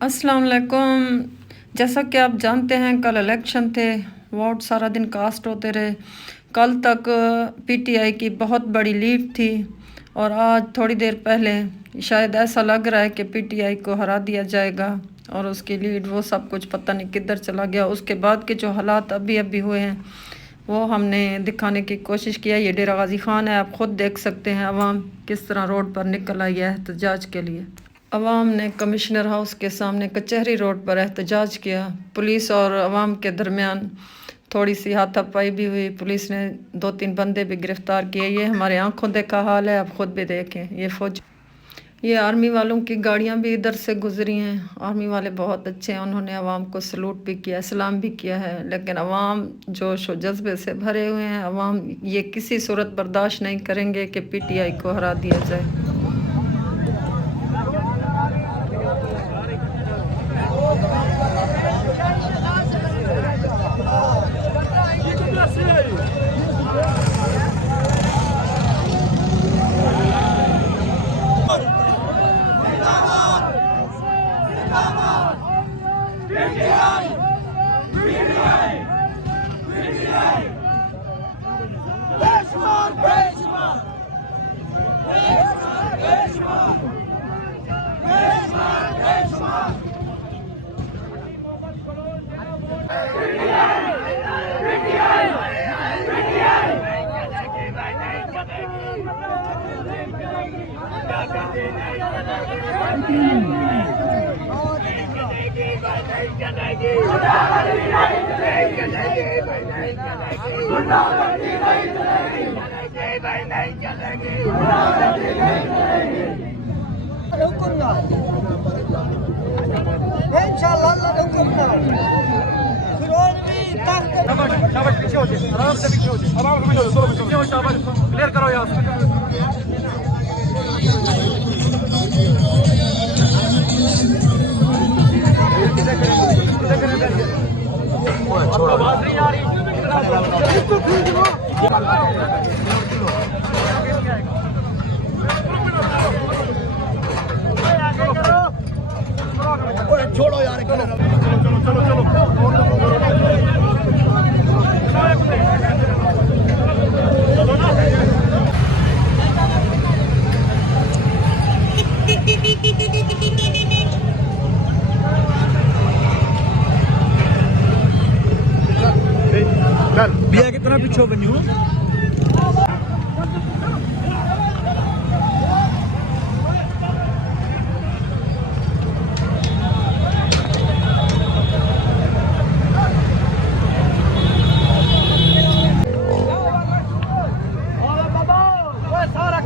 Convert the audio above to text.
अस्सलाम वालेकुम। जैसा कि आप जानते हैं कल इलेक्शन थे, वोट सारा दिन कास्ट होते रहे। कल तक पीटीआई की बहुत बड़ी लीड थी और आज थोड़ी देर पहले शायद ऐसा लग रहा है कि पीटीआई को हरा दिया जाएगा और उसकी लीड वो सब कुछ पता नहीं किधर चला गया। उसके बाद के जो हालात अभी अभी हुए हैं वो हमने दिखाने की कोशिश किया। ये डेरा गाजी खान है, आप ख़ुद देख सकते हैं अवाम किस तरह रोड पर निकल आई है एहतजाज के लिए। अवाम ने कमिश्नर हाउस के सामने कचहरी रोड पर एहतजाज किया। पुलिस और अवाम के दरमियान थोड़ी सी हाथापाई भी हुई। पुलिस ने 2-3 बंदे भी गिरफ्तार किए। ये हमारे आंखों देखा हाल है, आप ख़ुद भी देखें। ये फौज, ये आर्मी वालों की गाड़ियां भी इधर से गुजरी हैं। आर्मी वाले बहुत अच्छे हैं, उन्होंने अवाम को सलूट भी किया, सलाम भी किया है। लेकिन अवाम जोश व जज्बे से भरे हुए हैं। अवाम ये किसी सूरत बर्दाश्त नहीं करेंगे कि पीटीआई को हरा दिया जाए। शाबाश पीछे हो जाए, आराम से पीछे हो जाए, आराम से पीछे हो जाए, पीछे हो, शाबाश, क्लियर करो यहाँ से। छोड़ो, आवाज नहीं आ रही। छोड़ो यार, चलो चलो चलो भैया कितना पीछे बनी हूँ। सारा